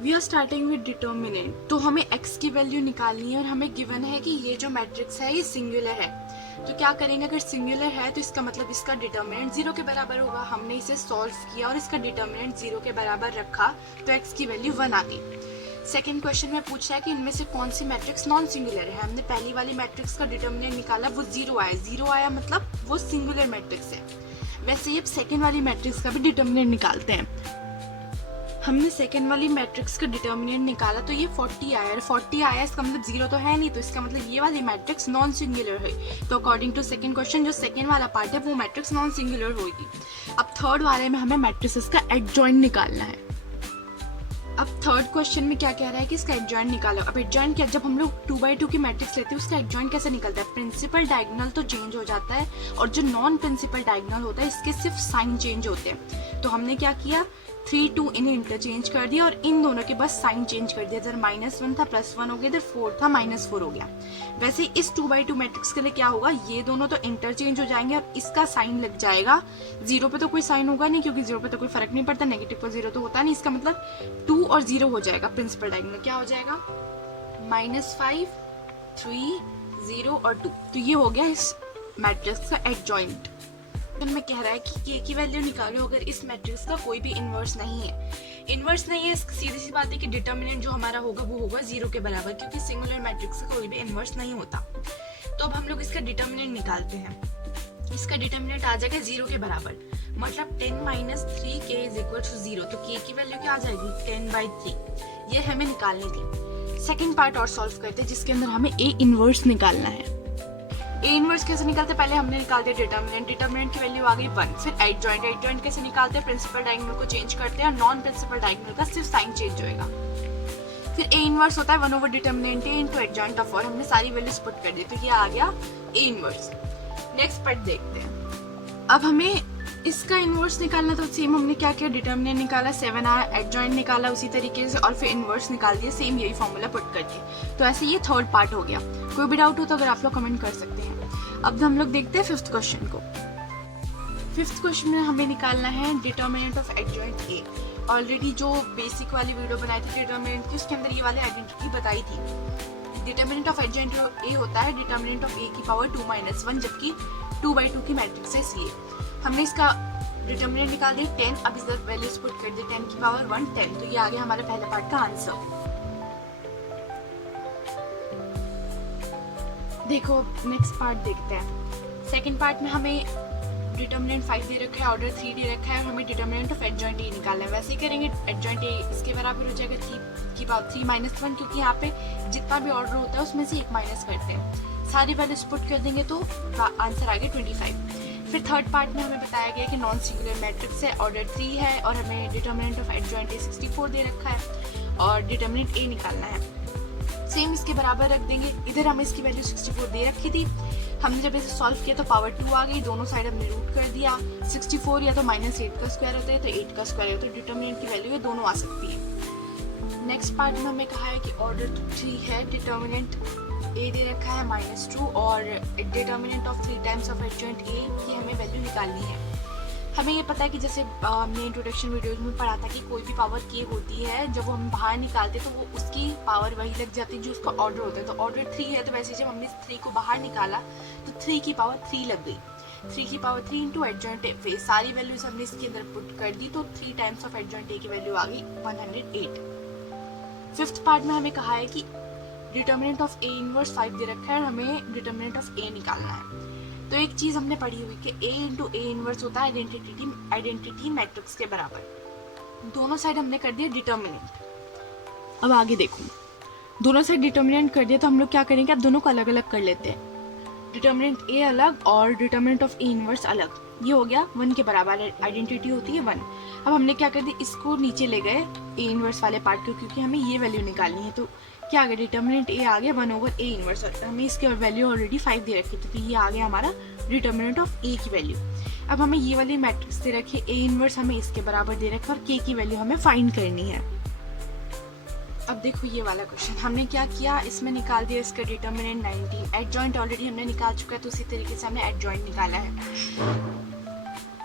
We are starting with determinant. तो हमें x की वैल्यू निकालनी है और हमें गिवन है कि ये जो मैट्रिक्स है ये सिंगुलर है। तो क्या करेंगे, अगर सिंगुलर है तो इसका मतलब इसका डिटर्मिनेंट 0 के बराबर होगा। हमने इसे सॉल्व किया और इसका डिटर्मिनेंट 0 के बराबर रखा तो x की वैल्यू 1 आ गई। सेकेंड क्वेश्चन में पूछा है कि इनमें से कौन सी मैट्रिक्स नॉन सिंगुलर है। हमने पहली वाली मैट्रिक्स का डिटर्मिनेंट निकाला, वो 0 आया। 0 आया मतलब वो सिंगुलर मैट्रिक्स है। वैसे ही अब सेकेंड वाली मैट्रिक्स का भी डिटर्मिनेंट निकालते हैं। हमने सेकेंड वाली मैट्रिक्स का डिटर्मिनेंट निकाला तो ये 40 आया। 40 आया इसका मतलब 0 तो है नहीं, तो इसका मतलब ये वाली मैट्रिक्स नॉन सिंगुलर है। तो अकॉर्डिंग टू सेकेंड क्वेश्चन जो सेकेंड वाला पार्ट है वो मैट्रिक्स नॉन सिंगुलर होगी। अब थर्ड वाले में हमें मैट्रिक्स का एडजॉइंट निकालना है। अब थर्ड क्वेश्चन में क्या कह रहा है कि इसका एडजॉइंट निकालो। अब एडजॉइंट क्या, जब हम लोग 2/2 की मैट्रिक्स लेते हैं उसका एडजॉइंट कैसे निकलता है, प्रिंसिपल डायगोनल तो चेंज हो जाता है और जो नॉन प्रिंसिपल डायगोनल होता है इसके सिर्फ साइन चेंज होते हैं। तो हमने क्या किया, 3 2 इन्हें इंटरचेंज कर दिया और इन दोनों के बस साइन चेंज कर दिया। इधर -1 था +1 हो गया, इधर 4 था -4 हो गया। वैसे इस 2/2 मैट्रिक्स के लिए क्या होगा, ये दोनों तो इंटरचेंज हो जाएंगे और इसका साइन लग जाएगा। 0 पे तो कोई साइन होगा नहीं क्योंकि 0 पे तो कोई फर्क नहीं पड़ता, नेगेटिव पर 0 तो होता नहीं। इसका मतलब 2 और 0 हो जाएगा। प्रिंसिपल डायगोनल क्या हो जाएगा, -5 3 0 और 2। तो ये हो गया इस मैट्रिक्स का एडजॉइंट। में कह रहा है कि k की वैल्यू निकालो अगर इस मैट्रिक्स का कोई भी इनवर्स नहीं है। इनवर्स नहीं है, सीधी सी बात है कि डिटर्मिनेंट जो हमारा होगा वो होगा 0 के बराबर, क्योंकि सिंगुलर मैट्रिक्स का कोई भी इनवर्स नहीं होता। तो अब हम लोग इसका डिटर्मिनेंट निकालते हैं। इसका डिटर्मिनेंट आ जाएगा 0 के बराबर, मतलब 10 - 3k = 0। तो k की वैल्यू क्या आ जाएगी, 10/3। ये हमें निकालनी थी। सेकेंड पार्ट और सॉल्व करते हैं जिसके अंदर हमें a इनवर्स निकालना है। ए इनवर्स कैसे निकालते, पहले हमने निकाल दिया डिटर्मिनेंट। डिटर्मिनेंट की वैल्यू आ गई 1। फिर एडजॉइंट। एडजॉइंट कैसे निकालते हैं, प्रिंसिपल डायगोनल को चेंज करते हैं और नॉन प्रिंसिपल डायगोनल का सिर्फ साइन चेंज होएगा। फिर ए इनवर्स होता है 1/डिटर्मिनेंट ए * एडजॉइंट ऑफ 4। हमने सारी वैल्यूज पुट कर दी तो ये आ गया ए इनवर्स। नेक्स्ट पार्ट देखते हैं। अब हमें इसका इनवर्स निकालना, तो सेम हमने क्या किया, डिटर्मिनेंट निकाला 7 आया, एडजॉइंट निकाला उसी तरीके से और फिर इनवर्स निकाल दिया, सेम यही फॉर्मूला पुट करके। तो ऐसे ये थर्ड पार्ट हो गया। कोई भी डाउट हो तो अगर आप लोग कमेंट कर सकते हैं। अब हम लोग देखते हैं फिफ्थ क्वेश्चन को। फिफ्थ क्वेश्चन में हमें निकालना है determinant of adjoint A. Already जो बेसिक वाली वीडियो बनाई थी डिटर्मिनेंट की, उसके अंदर ये वाली आइडेंटिटी बताई थी। डिटर्मिनेंट ऑफ एडजॉइंट ए होता है डिटर्मिनेंट ऑफ ए की पावर 2 - 1, जबकि 2/2 की मैट्रिक्स है इसलिए हमने इसका डिटर्मिनेंट निकाल दिया 10। अब इधर वैल्यूज पुट कर दी 10 की पावर 1 10। तो ये आ गया हमारे पहले पार्ट का आंसर। देखो नेक्स्ट पार्ट देखते हैं। सेकंड पार्ट में हमें डिटर्मिनेंट 5 दे रखा है, ऑर्डर 3 दे रखा है और हमें डिटर्मिनेंट ऑफ एडजॉइंट ए निकालना है। वैसे ही करेंगे, एडजॉइंट ए इसके बराबर हो जाएगा 3 की पावर 3 - 1, क्योंकि यहाँ पे जितना भी ऑर्डर होता है उसमें से एक माइनस करते हैं। सारी वैल्यूज पुट कर देंगे तो आंसर आ गया 25। फिर थर्ड पार्ट में हमें बताया गया कि नॉन सिंगुलर मैट्रिक्स है, ऑर्डर 3 है और हमें डिटर्मिनेंट ऑफ एडजॉइंट ए 64 दे रखा है और डिटर्मिनेंट ए निकालना है। सेम इसके बराबर रख देंगे। इधर हमें इसकी वैल्यू 64 दे रखी थी। हमने जब इसे सॉल्व किया तो पावर 2 आ गई, दोनों साइड हमने रूट कर दिया। 64 या तो -8 का स्क्वायर होता है तो 8 का स्क्वायर होता है। डिटर्मिनेंट की वैल्यू ये दोनों आ सकती है। नेक्स्ट पार्ट में हमें कहा है कि ऑर्डर 3 है, डिटर्मिनेंट ए दे रखा है -2 और determinant of 3 times of adjoint A की हमें वैल्यू निकालनी है। हमें ये पता है कि जैसे हमने इंट्रोडक्शन वीडियोज में पढ़ा था कि कोई भी पावर k होती है, जब वो हम बाहर निकालते तो वो उसकी पावर वही लग जाती है जो उसका ऑर्डर होता है। तो ऑर्डर 3 है तो वैसे जब हमने 3 को बाहर निकाला तो 3 की पावर 3 लग गई। 3 की पावर 3 इंटू एडजॉइंट ए, सारी वैल्यूज हमने इसके अंदर पुट कर दी तो 3 टाइम्स ऑफ एडजॉइंट ए की वैल्यू आ गई 108। फिफ्थ पार्ट में हमें कहा है कि डिटर्मिनेंट ऑफ ए इनवर्स 5 दे रखा है और हमें डिटर्मिनेंट ऑफ ए निकालना है। तो एक चीज हमने पढ़ी हुई कि a इंटू ए इनवर्स होता है आइडेंटिटी मैट्रिक्स के बराबर। दोनों साइड हमने कर दिया डिटर्मिनेंट। अब आगे देखो, दोनों साइड डिटर्मिनेंट कर दिया तो हम लोग क्या करेंगे, अब दोनों को अलग अलग कर लेते हैं। डिटर्मिनेंट ए अलग और डिटर्मिनेंट ऑफ ए इनवर्स अलग। ये हो गया 1 के बराबर, आइडेंटिटी होती है 1। अब हमने क्या कर दिया, इसको नीचे ले गए ए इनवर्स वाले पार्ट को, क्योंकि हमें ये वैल्यू निकालनी है। तो क्या आ गया, डिटर्मिनेंट ए आ गया 1/a इनवर्स और हमें इसकी वैल्यू ऑलरेडी 5 दे रखी थी। तो ये आ गया हमारा डिटर्मिनेंट ऑफ ए की वैल्यू। अब हमें ये वाली मैट्रिक्स दे रखी है, ए इनवर्स हमें इसके बराबर दे रखा है और के की वैल्यू हमें फाइंड करनी है। अब देखो ये वाला क्वेश्चन हमने क्या किया, इसमें निकाल दिया इसका डिटर्मिनेंट 19। एडजॉइंट ऑलरेडी हमने निकाल चुका है तो उसी तरीके से हमने एडजॉइंट निकाला है।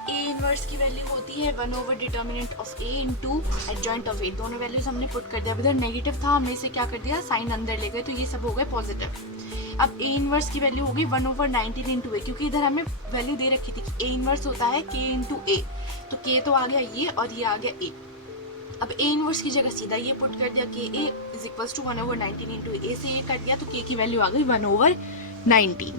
ए इनवर्स की वैल्यू होती है 1 over determinant of A into adjoint of A. दोनों वैल्यूज हमने पुट कर दिया। अब इधर नेगेटिव था, हमने इसे क्या कर दिया, साइन अंदर ले गए, तो ये सब हो गए पॉजिटिव। अब ए इनवर्स की वैल्यू होगी 1 ओवर 19 इंटू ए, क्योंकि इधर हमें वैल्यू दे रखी थी कि ए इनवर्स होता है के इंटू ए, तो के तो आ गया ये और ये आ गया ए। अब ए इनवर्स की जगह सीधा ये पुट कर दिया कि A is equals to 1 over 19 into A से ये कट गया, तो के की वैल्यू आ गई 1 ओवर 19।